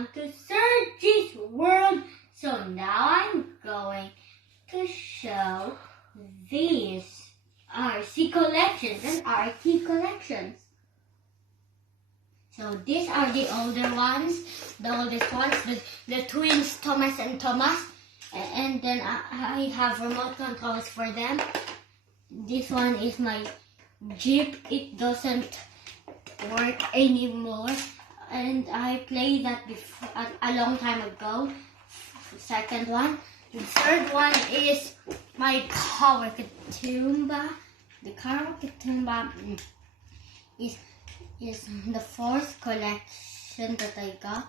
welcome to Sergie's world. So now I'm going to show these RC collections and RT collections. So these are the older ones, the oldest ones, the twins Thomas and Thomas. And then I have remote controls for them. This one is my Jeep. It doesn't work anymore. And I played that before, a long time ago. Second one. The third one is my Kawakatumba. The Kawakatumba is the fourth collection that I got.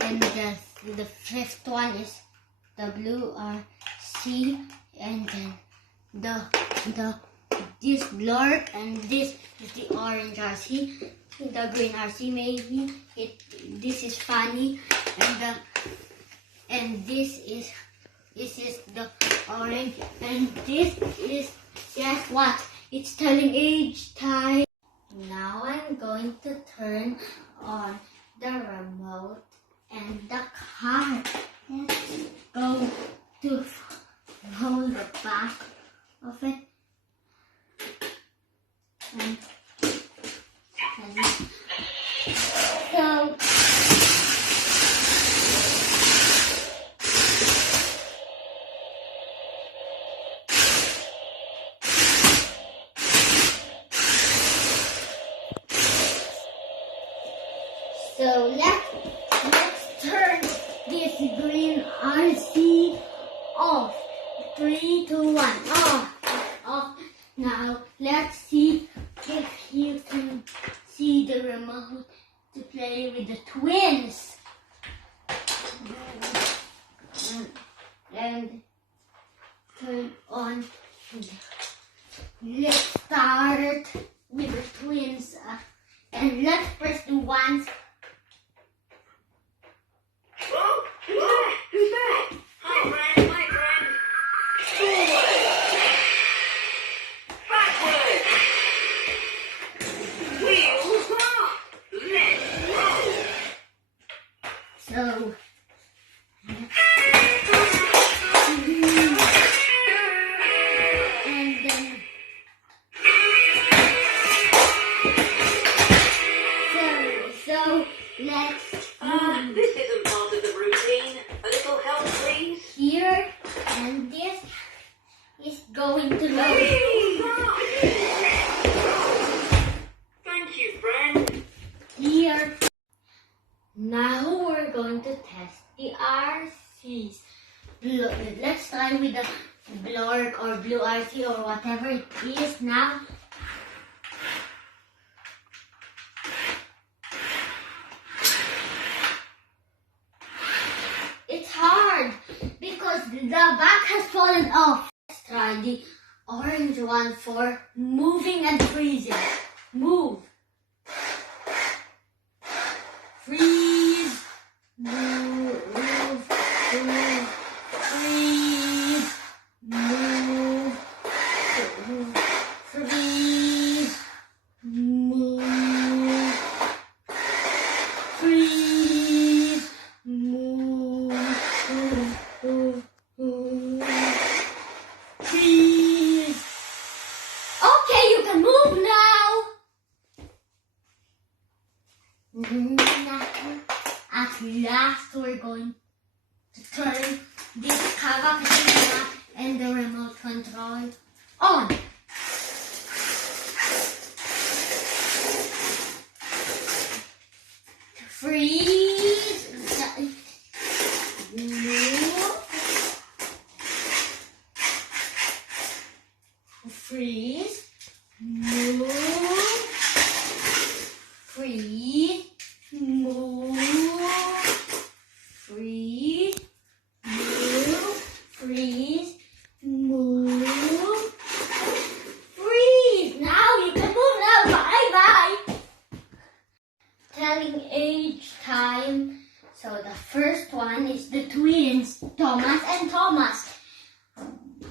And the fifth one is the blue RC, and then this blurk, and this is the orange RC, the green RC maybe. This is funny, and this is the orange, and this is, guess what? It's telling age time. Now I'm going to turn on the remote and the car. Let's go to hold the back of it. And so let's turn this green RC off. 3, 2, 1, off. Now let's see if you can see the remote to play with the twins. And turn on. Let's start with the twins. And let's press the ones. Who's that? Hi, friend, my friend. Forward. Backward. Wheels up. Let's roll. So, and then, so let's this isn't part of the routine. A little help, please. here, and this is going to load. Wheels up. Thank you, friend. Here. Now we're going to test the RCs. Let's try with the blurk or blue RC or whatever it is now. It's hard because the back has fallen off. Let's try the orange one for moving and freezing. Move. Freeze. Move. Freeze. Move. Freeze. Move. Freeze. Move. Freeze. Okay, you can move now. At last, we're going to turn this Kawakatumba and the remote control on. Freeze. Move. Freeze. Move. Freeze. Move. Freeze. Move. Freeze. Move. Freeze. Now you can move now. Bye bye. Telling age time. So the first one is the twins, Thomas and Thomas.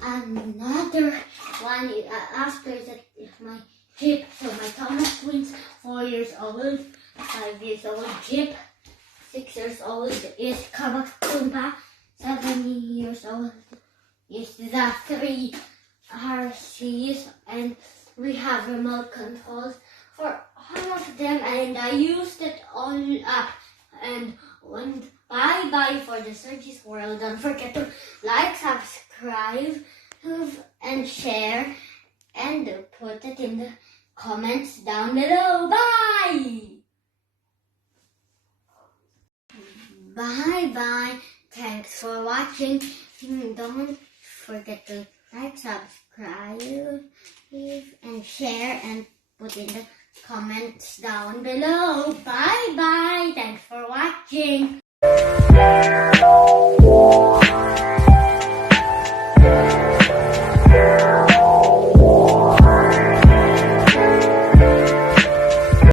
Another one after that is my Jeep. So my Thomas twins, 4 years old, 5 years old Jeep. 6 years old is Kabatumpa. 7 years old is the 3 RCs, and we have remote controls for all of them, and I used it all up. And bye for the Sergie's World. Don't forget to like, subscribe, and share, and put it in the comments down below. Bye! Bye. Thanks for watching. Don't forget to like, subscribe, and share, and put in the comments down below. Bye. Thanks for watching.